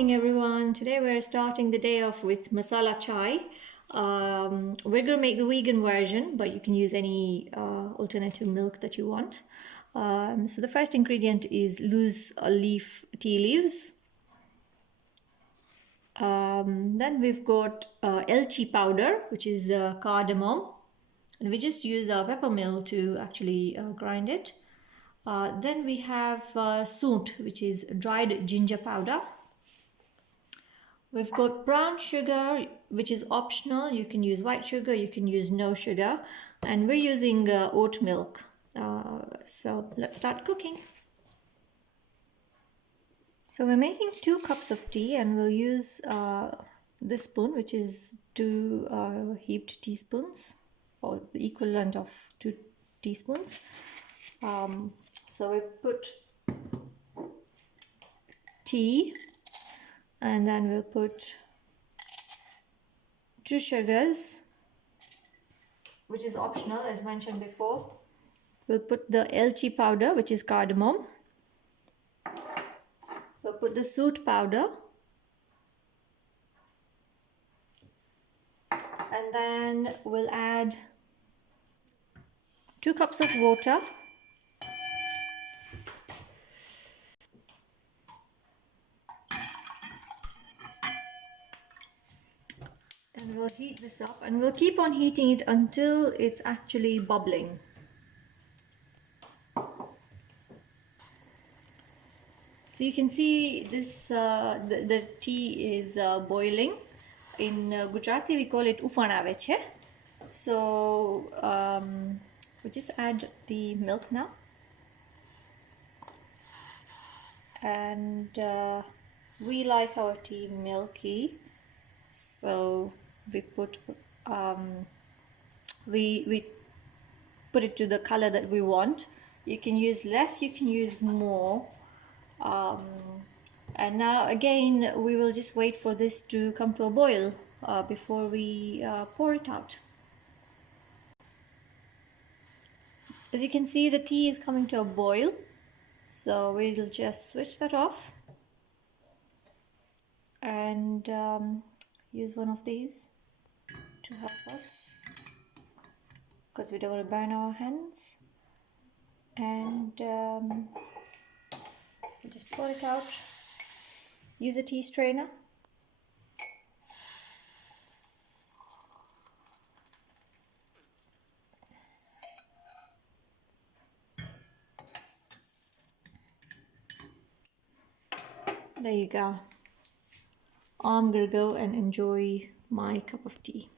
morning, everyone. Today we're starting the day off with masala chai. We're going to make the vegan version, but you can use any alternative milk that you want. So the first ingredient is loose leaf tea leaves. Then we've got elaichi powder, which is cardamom. And we just use a pepper mill to actually grind it. Then we have soonth, which is dried ginger powder. We've got brown sugar, which is optional. You can use white sugar, you can use no sugar. And we're using oat milk. So let's start cooking. So we're making 2 cups of tea, and we'll use this spoon, which is 2 heaped teaspoons, or the equivalent of 2 teaspoons. So we put tea, and then we'll put 2 sugars, which is optional as mentioned before. We'll put the elaichi powder, which is cardamom. We'll put the soonth powder, and then we'll add 2 cups of water. And we'll heat this up, and we'll keep on heating it until it's actually bubbling. So you can see this, the tea is boiling. In Gujarati we call it ufan આવે છે. So we just add the milk now. And we like our tea milky, so we put we put it to the color that we want. You can use less, you can use more. And now again we will just wait for this to come to a boil before we pour it out. As you can see, the tea is coming to a boil, so we'll just switch that off and use one of these to help us, because we don't want to burn our hands. And just pour it out. Use a tea strainer. There you go. I'm gonna go and enjoy my cup of tea.